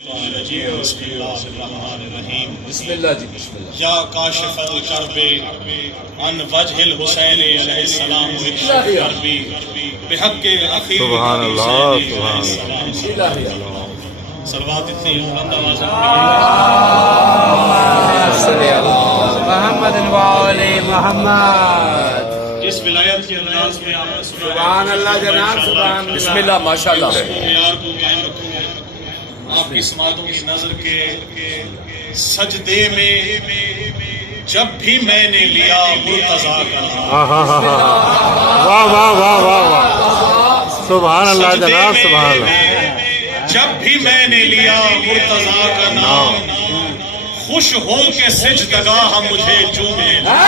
بسم اللہ الرحمن الرحیم. بسم اللہ جی بسم اللہ. یا کاشف الکرب عن وجہ الحسین علیہ السلام کربی بحق اخی سبحان اللہ سبحان السلام. صلوات اتنی بلند آواز محمد وعلی محمد. جس ولایت کے انداز میں آپ نے سنا سبحان اللہ جناب سبحان اللہ. بسم اللہ ماشاء اللہ. معیار کو قائم رکھوں. آپ کی سماعتوں کی نظر کے سجدے میں جب بھی میں نے لیا مرتضیٰ کا نام. واہ واہ واہ واہ واہ سبحان اللہ جناب سبحان اللہ. جب بھی میں نے لیا مرتضیٰ کا نام خوش ہو کے سجدگاہ مجھے چومے. واہ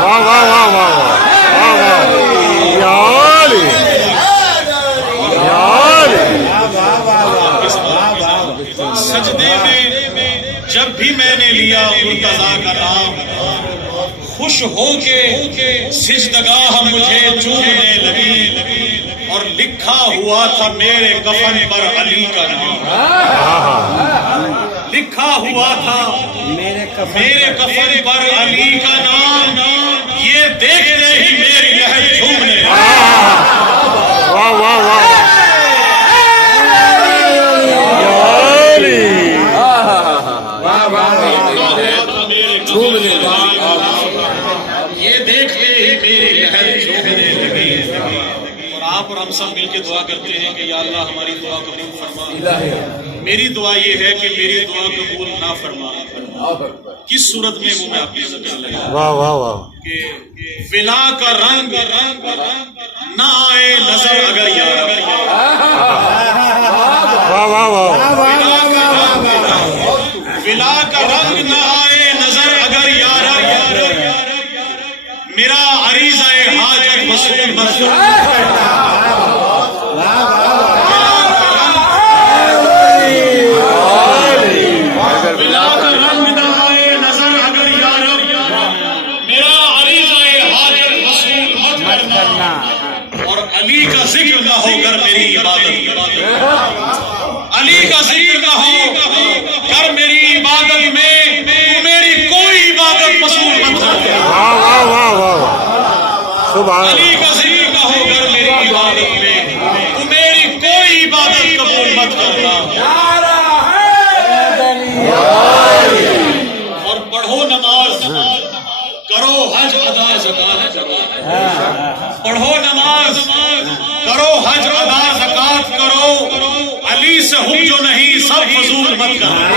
واہ واہ واہ واہ واہ یا علی یا علی. سجدے میں جب بھی میں نے لیا مرتضیٰ کا نام خوش ہو کے سجدگاہ مجھے چومنے لگی اور لکھا ہوا تھا میرے کفن پر علی کا نام. لکھا ہوا تھا میرے کفن پر علی کا نام. یہ دیکھتے ہی میری لہر جھومنے لگی. واہ واہ واہ یہ دیکھتے ہی میری لہر جھومنے لگی. اور آپ اور ہم سب مل کے دعا کرتے ہیں کہ یا اللہ ہماری دعا قبول فرما. میری دعا یہ ہے کہ میری دعا قبول نہ فرما. کس صورت میں وہ میں آپ کی نظر میں لگا واہ واہ واہ کہ ولا کا رنگ نہ آئے نظر اگر یار. واہ واہ واہ ولا کا رنگ نہ آئے نظر اگر یار. میرا عریضہ حاجت وصول منظور. ولا کا رنگ نہ آئے نظر اگر یار. میرا عریضہ حاجت وصول مت کرنا. اور علی کا ذکر نہ ہو کر میری عبادت. علی کا ذکر نہ ہو کر میری عبادت میں تو میری کوئی عبادت وصول مت کر. واہ واہ واہ واہ سبحان علی کا ذکر نہ ہو کر میری عبادت میں تو میری کوئی عبادت قبول مت کرنا. اور پڑھو نماز کرو حج ادا زکات. پڑھو نماز کرو حج ادا زکات کرو. علی سے ہم جو نہیں سب فضول مت کرنا.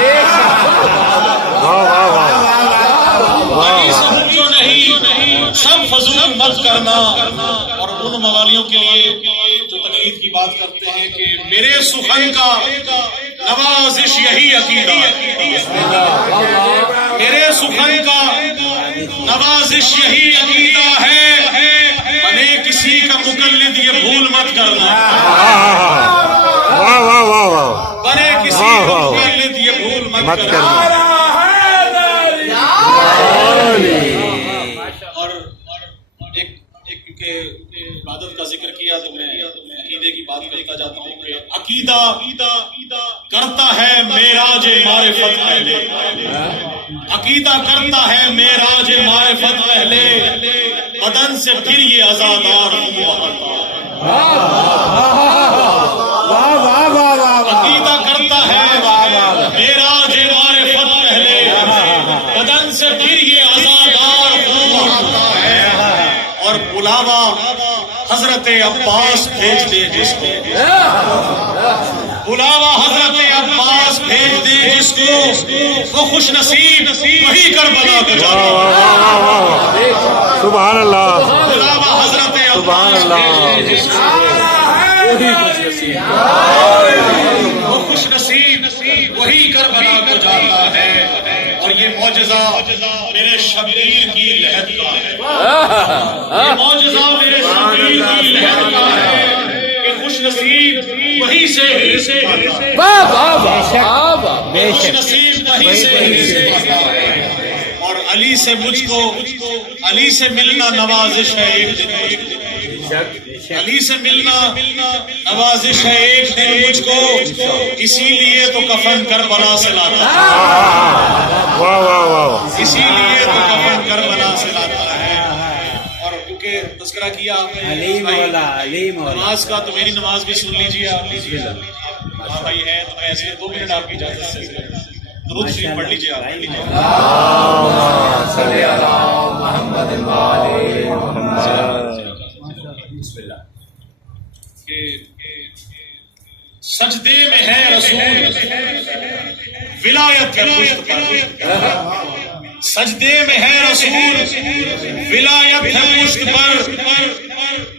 واہ واہ واہ علی سے ہم جو نہیں سب فضول مت کرنا. اور ان موالیوں کے لیے جو تقلید کی بات کرتے ہیں کہ میرے سخن کا نوازش یہی عقیدہ. میرے سخن کا نوازش یہی عقیدہ ہے. بنے کسی کا مقلد یہ بھول مت کرنا. واہ واہ واہ واہ بنے کسی کا مقلد یہ بھول مت کرنا. اور ایک کیونکہ عبادت کا ذکر کیا تو میں عقیدے کی بات کرتا جاتا ہوں کہ عقیدہ کرتا ہے معراج معرفت پہلے. عقیدہ کرتا ہے معراج معرفت پہلے. بدن سے پھر یہ آزادار عقیدہ کرتا ہے معراج معرفت پہلے. بدن سے پھر یہ آزادار ہوتا ہے. اور بلاوا حضرت عباس بھیج دے جس کو. بلاوا حضرت عباس بھیج دے جس کو وہ خوش نصیب وہی کربلا کو جاتا. سبحان اللہ بلاوا حضرت سبحان عباس اللہ. بھیج دے جس کو وہ خوش نصیب وہی کربلا کو جاتا ہے. اور یہ معجزہ میرے شبیر کی لہر کا ہے. یہ معجزہ میرے شبیر کی لہر کا ہے کہ خوش نصیب وہی سے خوش نصیب وہی سے. اور علی سے مجھ کو علی سے ملنا نوازش ہے. ایک دن علی سے ملنا نوازش ہے ایک دن مجھ کو، اسی لیے تو کفن کربلا سے لاتا ہے، واہ واہ واہ اسی لیے تو کفن کربلا سے لاتا ہے۔ اور کیونکہ تذکرہ کیا علی مولا، علی مولا۔ نماز کا، تو میری نماز بھی سن لیجیے آپ۔ ہاں بھائی ہے تو میں ایسے 2 منٹ آپ کی اجازت سے درود شریف پڑھ لیجیے آپ، پڑھ لیجیے۔ صلی علی محمد سجدے میں ہے رسول، ولایت ہے پشت پر، سجدے میں ہے رسول، ولایت ہے پشت پر،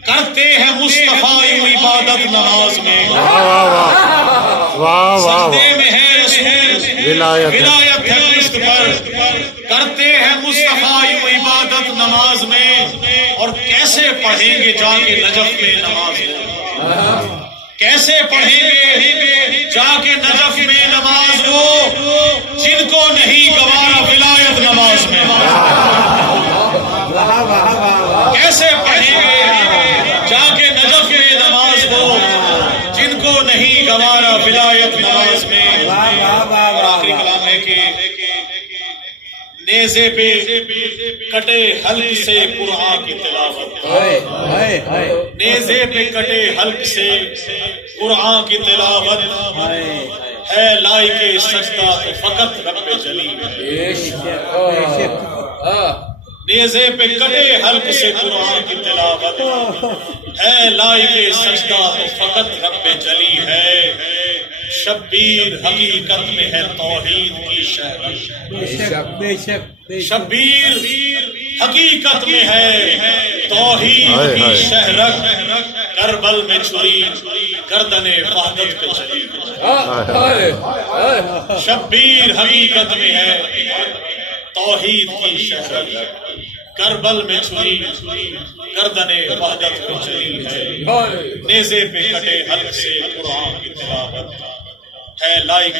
کرتے ہیں مصطفیٰ یوں عبادت نماز میں، واہ واہ سجدے میں ہے رسول، ولایت ہے ولایت ہے پشت پر، کرتے ہیں مصطفیٰ یوں عبادت نماز میں، اور کیسے پڑھیں گے جا کے نجف میں نماز میں، کیسے پڑھیں گے جا کے نجف میں نماز وہ جن کو نہیں گوارا ولایت نماز میں، کیسے پڑھیں گے جا کے نجف میں نماز وہ جن کو نہیں گوارا ولایت نماز میں۔ اور آخری کلام ہے کہ نیزے پہ کٹے حلق سے قرآن کی تلاوت، نیزے پہ کٹے حلق سے قرآن کی تلاوت، ہے لائق سجدہ تو فقط رب جلی ہے، نیزے پہ کٹے حلق سے قرآن کی تلاوت، ہے لائق سجدہ تو فقط رب جلی ہے، شبیر حقیقت میں ہے توحید کی شہرت، شبیر حقیقت میں ہے توحید کی شہرت، کربل میں چھری گردن وحدت پہ چلی، شبیر حقیقت میں ہے توحید کی شہرت، کربل میں چھری گردن وحدت پہ چلی ہے، نیزے پہ کٹے حلق سے قرآن کی تلاوت، ہے لائق